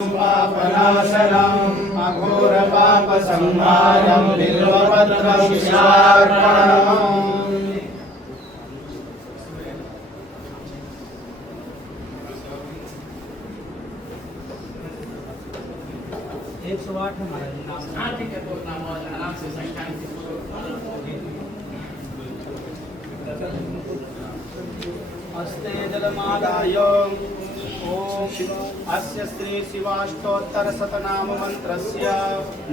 पापनाशनम् अघोरपापसंहारं बिल्वपत्रविशार्पणम्। 108 हमारा नाम। हाँ ठीक है, तो नाम और आराम से संख्यान अस्ते जलमादाय ओम अस्य श्री शिवाष्टोत्तर शतनाम मंत्रस्य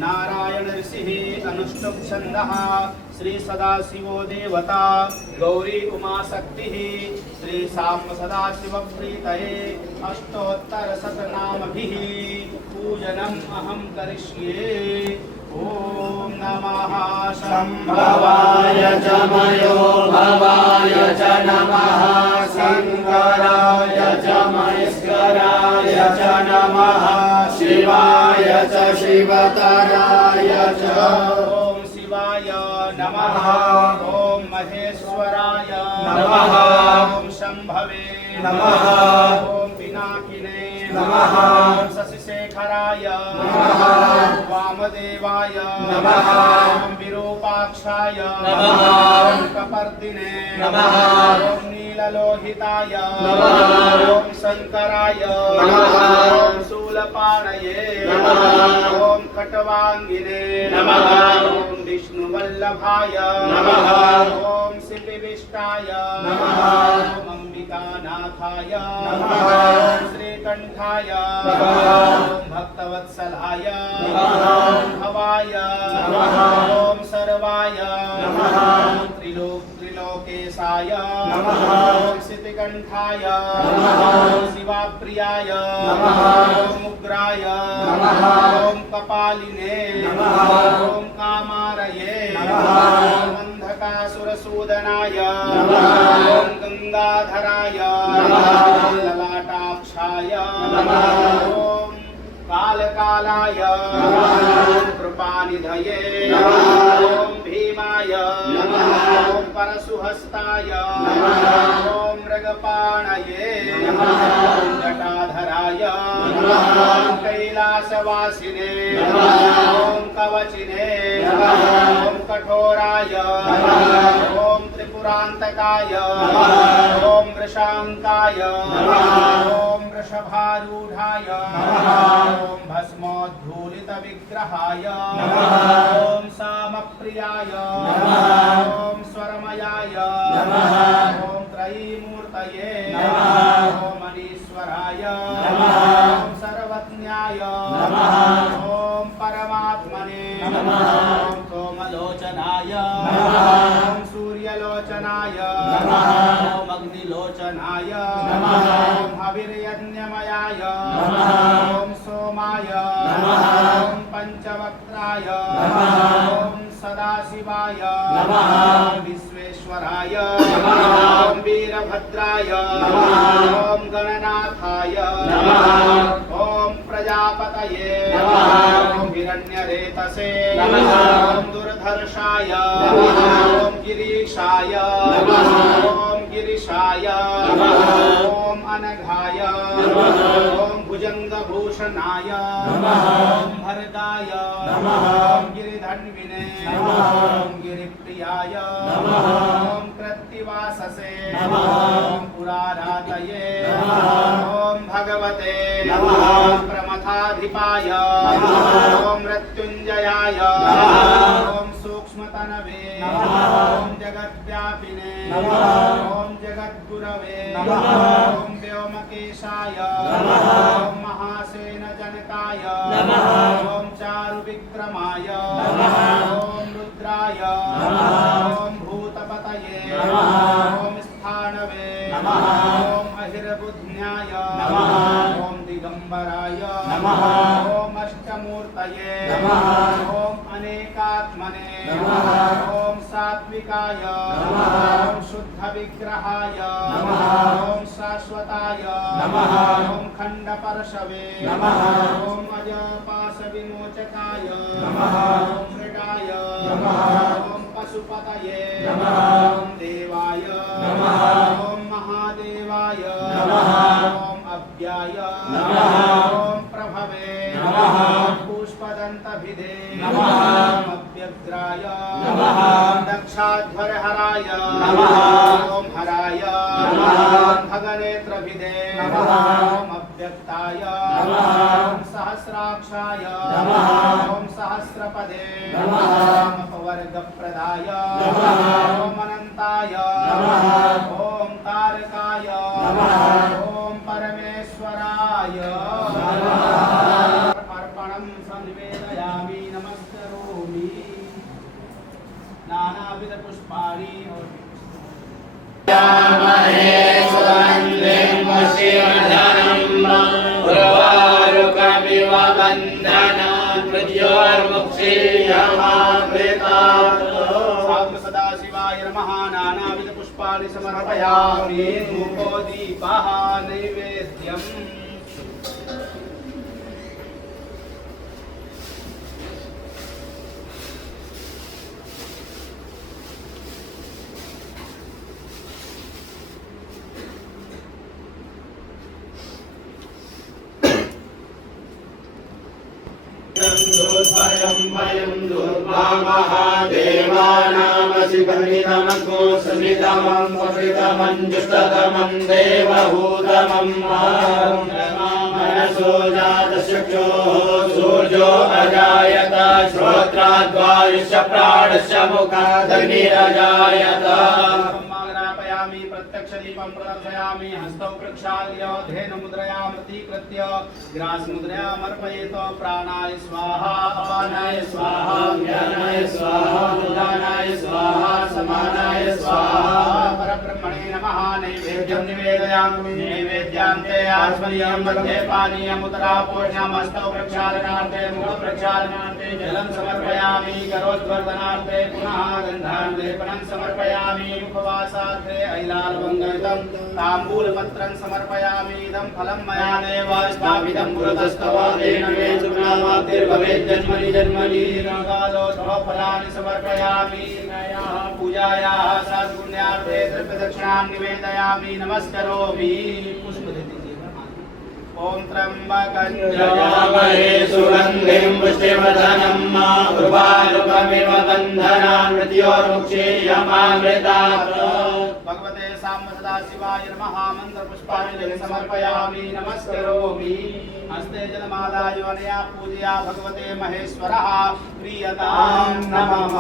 नारायण ऋषिः अनुष्टुप् छन्दः श्री सदाशिवो देवता गौरी उमा शक्तिः श्री साम्ब सदाशिव प्रीतये अष्टोत्तर शतनामभिः पूजनम् अहं करिष्ये। ओम नमः शंभवाय च मयो भवाय च नमः शंकराय च महेश्वराय च नमः शिवाय च शिवतराय च। ओम शिवाय नमः ओम महेश्वराय नमः ओम शंभवे नमः ओम पिनाकिने नमः ओम शशिशेखराय नमः वामदेवाय नमः ओम विरूपाक्षाय नमः ओम कपर्दिने नमः ओम नीललोहिताय नमः ओम शंकराय नमः ओम शूलपाणये नमः ओम खट्वांगिने नमः ओम विष्णुवल्लभाय नमः ओम सिद्धिविष्टाय नमः ओम अंबिकानाथाय नमः ओम श्रीकंठाय नमः ओम भक्तवत्सलाय ओम भवाय नमः ओम सर्वाय नमः त्रिलोकेशाय नमः ओम सिद्धिकंठाय नमः ओम शिवाप्रियाय नमः ओम उग्राय नमः ओम कपालिने नमः ओम कामारये नमः ओम अंधकासुरसूदनाय नमः ओम गंगाधराय नमः ललाटाक्षाय नमः ओम कालकालाय नमः कृपानिधये नमः ओम भीमाय नमः ओम परशुहस्ताय नमः ओम मृगपाणये नमः ओम जटाधराय नमः ओम कैलासवासिने नमः ओम कवचिने नमः ओम कठोराय नमः ओम त्रिपुरांतकाय नमः ओम वृषांकाय नमः ओम वृषभारूढ़ाय नमः ओम भस्मोद्धूलितविग्रहाय नमः ओम सामप्रियाय नमः ओम स्वरमयाय नमः ओम त्रयीमूर्तये नमः ओम अनीश्वराय नमः ओम सर्वज्ञाय नमः ओम परमात्मने नमः ओम सोमलोचनाय नमः ओम सूर्यलोचनाय नमः ओम अग्निलोचनाय नमः ओम हविर्यज्ञमयाय नमः ओम सोमाय नमः ओम पंचवक्त्राय नमः ओम सदाशिवाय नमः ओम विश्वेश्वराय नमः ओम वीरभद्राय नमः ओम गणनाथाय नमः ओम प्रजापतये नमः ओम हिरण्यरेतसे नमः ओम दुर्धर्षाय नमः ओम गिरीशाय नमः ओम गिरिशाय नमः ओम अनघाय नमः ओम भुजंगभूषणाय नमः ओम भरदाय नमः ओम गिरिधन्विने नमः ओम गिरिप्रियाय नमः ओम कृत्तिवाससे नमः ओम पुरारातये नमः ओम भगवते नमः प्रमथाधिपाय नमः ओम मृत्युंजयाय नमः ओम सूक्ष्मतनवे नमः ओम जगद्व्यापिने नमः ओम जगद्गुरवे नमः ओम व्योमकेशाय नमः ओम महासेनजनकाय नमः ओम चारुविक्रमाय नमः ओम रुद्राय नमः ओम भूतपतये नमः ओम स्थानवे नमः ओम अहिरबुध्न्याय नमः ओम दिगंबराय नमः ओम अष्टमूर्तये नमः ओम अनेकात्मने नमः ओम सात्विकाय नमः ओम शुद्ध विग्रहाय नमः ओम शाश्वताय नमः ओम खंड परशवे नमः ओम अजपाश विमोचकाय नमः ओम मृडाय नमः ओम पशुपतये नमः ओम देवाय नमः ओम महादेवाय नमः ओम अव्याय नमः ओम प्रभवे नमः ओम हराय नमः खगनेत्रभिदे नमः ओम अव्यक्ताय नमः ओम सहस्राक्षाय नमः ओम सहस्रपदे नमः ओम अपवर्गप्रदाय नमः ओम अनंताय नमः ओम तारकाय नमः ओम परमेश्वराय नमः अर्पणं संवेदयामि नमस्करोमि नानाविध पुष्पाणि यामहे सुगन्धिं वशीर्धनम् उर्वारुकमिव बन्धनान् मृत्योर्मुक्षीयमामृतात् साधु सदाशिवाय नमः नानाविध पुष्पाणि समर्पयामि धूपो दीपः नैवेद्यम् दुर्भयं वयं दुर्भावः देवानामसि परितमको समितमं पवितमञ्जुष्टतमं देवभूतमं मनसो जातचक्षुः सूर्यो अजायत श्रोत्राद्वायुश्च प्राणश्च मुखादग्निरजायत समाग्रापयामि प्रत्यक्षदीपं प्रदर्शयामि हस्तौ प्रक्षाल्य धेनुमुद्रया प्रतीकृत्य ग्रासमुद्रयामर्पयेत प्राणाय स्वाहा अपानाय स्वाहा व्यानाय स्वाहा उदानाय स्वाहा समानाय स्वाहा परब्रह्मणे नमः नैवेद्यं निवेदयामि नैवेद्यान्ते आस्मनीयं मध्ये पानीयम् उत्तरापूर्णम् हस्तौ प्रक्षालनार्थे मुख प्रक्षालनार्थे जलं समर्पयामि करोद्वर्धनार्थे पुनः गन्धानुलेपनं समर्पयामि मुखवासार्थे ऐलालवङ्गयुतं ताम्बूलपत्रं समर्पयामि इदं फलं मया नैव स्थापितं पुरतस्तव तेन मे शुभनामाप्तिर्भवेत् जन्मनि जन्मनि फलानि समर्पयामि पूजायाः सद्गुण्यार्थे द्रव्यदक्षिणां निवेदयामि नमस्करोमि ओम त्र्यंबकं यजामहे सुगन्धिं पुष्टिवर्धनं उर्वारुकमिव बन्धनान् मृत्योर्मुक्षीयमामृतात् भगवते साम्ब सदाशिवाय नमः मन्त्रपुष्पाञ्जलिं समर्पयामि नमस्करोमि हस्ते जलमादाय अनया पूजया भगवते महेश्वरः प्रीयतां नमः